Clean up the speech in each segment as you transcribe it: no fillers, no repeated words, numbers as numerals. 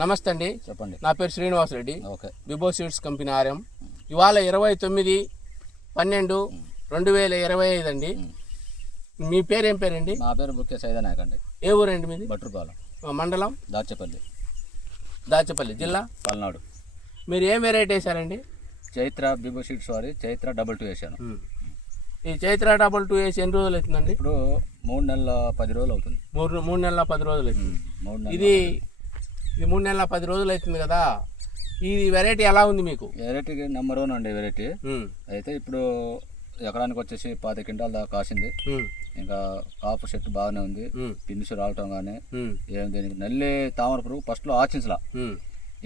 నమస్తే అండి, చెప్పండి. నా పేరు శ్రీనివాసరెడ్డి. ఓకే. బిబో సీడ్స్ కంపెనీ ఆర్ఎం. ఇవాళ 29/12/2025 అండి. మీ పేరు ఏం పేరండి? నా పేరు బుక్కే సైదానాయక్ అండి. ఏ ఊరండి మీది? బట్రుపాలెం మండలం దాచేపల్లి, జిల్లా పల్నాడు. మీరు ఏం వెరైటీ వేసారండి? చైత్ర బిబో సీడ్స్ వారి చైత్ర 22 వేసాను. ఈ చైత్ర 22 వేసి ఎన్ని రోజులు అవుతుందండి? ఇప్పుడు 3 నెలల 10 రోజులు అవుతుంది. 3 నెలల 10 రోజులు అవుతుంది. ఇది 3 నెలల 10 రోజులు అవుతుంది కదా. ఈ వెరైటీ ఎలా ఉంది మీకు? వెరైటీకి నెంబర్ 1 అండి వెరైటీ. అయితే ఇప్పుడు ఎకరానికి వచ్చేసి 25 క్వింటాల దాకా కాసింది. ఇంకా కాపు చెట్టు బాగానే ఉంది. పిన్నిసు రావటం కానీ ఏం దీనికి నల్లి తామర పురుగు ఫస్ట్లో ఆచించలా.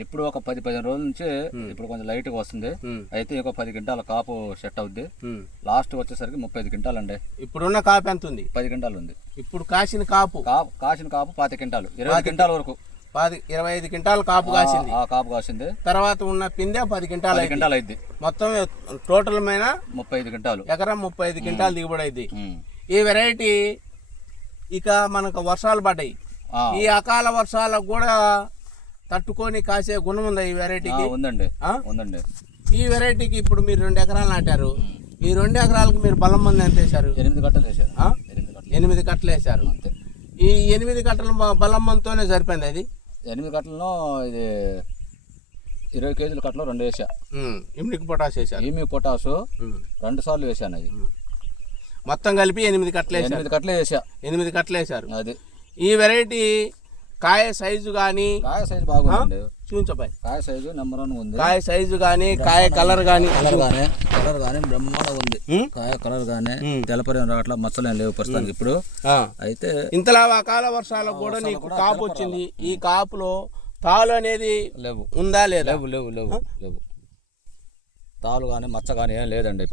ఇప్పుడు ఒక 10-15 రోజుల నుంచి ఇప్పుడు కొంచెం లైట్గా వస్తుంది. అయితే ఇంకో 10 క్వింటాల కాపు సెట్ అవుద్ది. లాస్ట్ వచ్చేసరికి 35 క్వింటాలు అండి. ఇప్పుడున్న కాపు ఎంత ఉంది? 10 క్వింటాలు ఉంది. ఇప్పుడు కాసిన కాపు 25 క్వింటాలు, 20 క్వింటాల వరకు 25 క్వింటాలు కాపు కాసింది. కాపు కాసింది. తర్వాత ఉన్న పిందె 10 క్వింటాలు అయింది. మొత్తం టోటల్ మీద 35 క్వింటాలు, ఎకరం 35 క్వింటాలు దిగుబడి అయింది. ఈ వెరైటీ ఇక మనకు వర్షాలు పడ్డాయి. ఈ అకాల వర్షాలకు కూడా తట్టుకొని కాసే గుణం ఉందా ఈ వెరైటీకి? ఉందండి. ఈ వెరైటీకి ఇప్పుడు మీరు 2 ఎకరాలు నాటారు. ఈ 2 ఎకరాలకు మీరు బలం మంది ఎంత వేశారు? 8 కట్టలు వేసారు. 8 కట్టలు వేశారు. అంతే. ఈ 8 కట్టలు బలం మందితోనే సరిపోయింది. అది 8 కట్టలను ఇది 20 కేజీల కట్టలో 2 వేసా. ఇమ్యూనిక్ పొటాష్ వేసారు. ఇమ్యూనిక్ పొటాష్ 2 సార్లు వేసాను. అది మొత్తం కలిపి 8 కట్టలు వేసారు. 8 కట్టలు వేసా. 8 కట్టలు వేసారు. అది ఈ వెరైటీ కాయ సైజు కానీ బాగుంది. చూపించబాయ్. కాయ సైజు నెంబర్ 1 ఉంది. కాయ సైజు కానీ కాయ కలర్ కానీ బ్రహ్మాండంగా ఉంది. కాయ కలర్ కానీ తెలపరేం రావట్లా, మచ్చలేం లేవు ప్రస్తుతానికి ఇప్పుడు. అయితే ఇంతలా అకాల వర్షాలకు కూడా నీకు కాపు వచ్చింది. ఈ కాపులో తాలు అనేది లేవు, ఉందా లేదా? లేవు. తాలు కానీ మచ్చ కానీ ఏం లేదండి.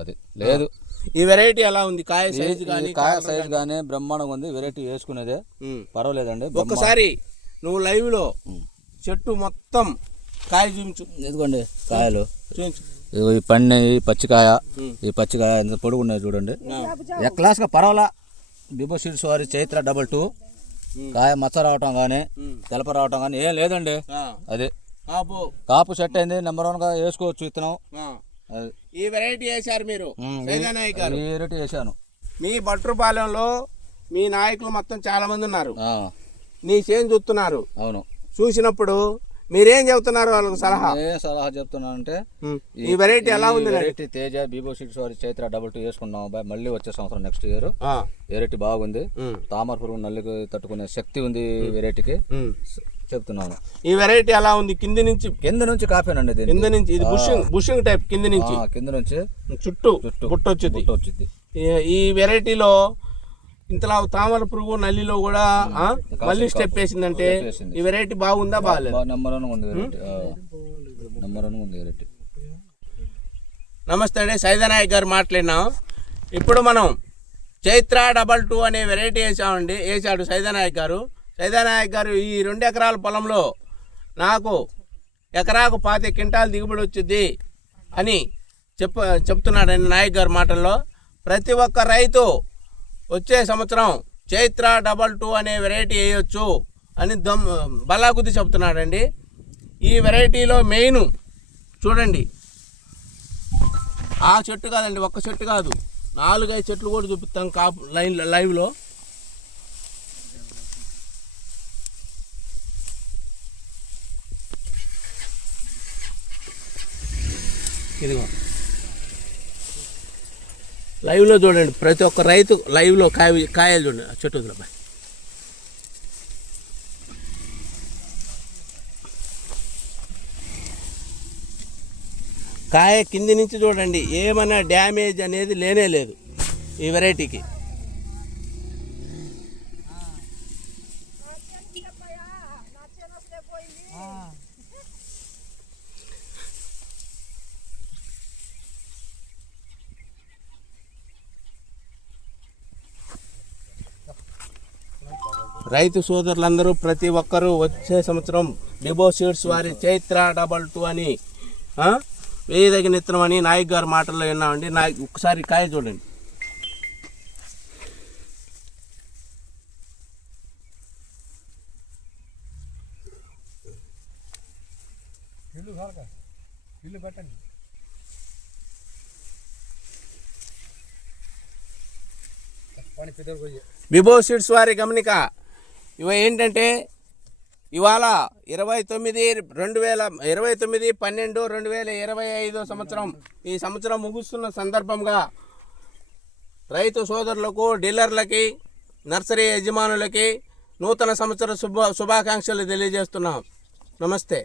అది లేదు. ఈ వెరైటీ ఎలా ఉంది? కాయ సైజు కానీ బ్రహ్మాండంగా ఉంది. వెరైటీ వేసుకునేదే పర్వాలేదండి. ఒక్కసారి నువ్వు లైవ్ లో చెట్టు మొత్తం కాయ చూపించు. ఇదిగోండి కాయలు చూపించు. ఈ పచ్చికాయ ఎంత పొడుగు ఉన్నాయి చూడండి. క్లాస్గా పర్వాలా. బిబో సీడ్స్ వారి చైత్ర 22 కాయ మచ్చ రావటం కానీ తెలప రావటం కానీ ఏం లేదండి. అదే కాపు సెట్ అయింది. నెంబర్ 1గా వేసుకోవచ్చు విత్తనం. ఈ వెరైటీ వేశారు మీరు? ఈ వెరైటీ వేసాను. మీ బట్రుపాలెంలో మీ నాయకులు మొత్తం చాలా మంది ఉన్నారు. నీ చేను చూస్తున్నారు. అవును. చూసినప్పుడు మీరేం చెబుతున్నారు వాళ్ళకి సలహా? సలహా చెప్తున్నానంటే ఈ వెరైటీ ఎలా ఉంది? వెరైటీ తేజ బిబో సీడ్స్ వారి చైత్ర 22 వేసుకున్నాం. మళ్ళీ వచ్చే సంవత్సరం నెక్స్ట్ ఇయర్ వెరైటీ బాగుంది. తామర పురుగు నల్లికి తట్టుకునే శక్తి ఉంది వెరైటీకి చెప్తున్నాను. ఈ వెరైటీ ఎలా ఉంది? కింద నుంచి కాపేనండి. కింద నుంచి ఇది బుషింగ్ టైప్. కింద నుంచి చుట్టూ బుట్ట వచ్చింది. ఈ వెరైటీలో ఇంతలా తామర పురుగు నల్లిలో కూడా మళ్ళీ స్టెప్ వేసిందంటే ఈ వెరైటీ బాగుందా బాగాలేదు? నెంబర్ 1 ఉంది వెరైటీ. నమస్తే అండి, సైదానాయక్ గారు మాట్లాడినాం. ఇప్పుడు మనం చైత్ర 22 అనే వెరైటీ వేసాడు సైదానాయక్ గారు. సైదానాయక్ గారు ఈ 2 ఎకరాల పొలంలో నాకు ఎకరాకు 25 క్వింటాలు దిగుబడి వచ్చింది అని చెప్తున్నాడండి నాయక్ గారి మాటల్లో. ప్రతి ఒక్క రైతు వచ్చే సంవత్సరం చైత్ర 22 అనే వెరైటీ వేయొచ్చు అని బలాగుద్ది చెప్తున్నాడండి. ఈ వెరైటీలో మెయిన్ చూడండి, ఆ చెట్టు కాదండి, ఒక్క చెట్టు కాదు, 4-5 చెట్లు కూడా చూపిస్తాం కాపు లైవ్లో. ఇదిగో లైవ్లో చూడండి, ప్రతి ఒక్క రైతు లైవ్లో కాయలు చూడండి. ఆ చెట్టు వదిలే కాయ కింది నుంచి చూడండి, ఏమైనా డ్యామేజ్ అనేది లేనే లేదు ఈ వెరైటీకి. రైతు సోదరులందరూ ప్రతి ఒక్కరూ వచ్చే సంవత్సరం బిబో సీడ్స్ వారి చైత్ర 22 అని వేయదగిన విత్తనం అని నాయక్ గారి మాటల్లో విన్నామండి. ఒకసారి కాయ చూడండి. ఇల్లు పెట్టండి. బిబో సీడ్స్ వారి గమనిక ఇవి ఏంటంటే ఇవాళ 29/12/2025 సంవత్సరం. ఈ సంవత్సరం ముగుస్తున్న సందర్భంగా రైతు సోదరులకు, డీలర్లకి, నర్సరీ యజమానులకి నూతన సంవత్సర శుభాకాంక్షలు తెలియజేస్తున్నాం. నమస్తే.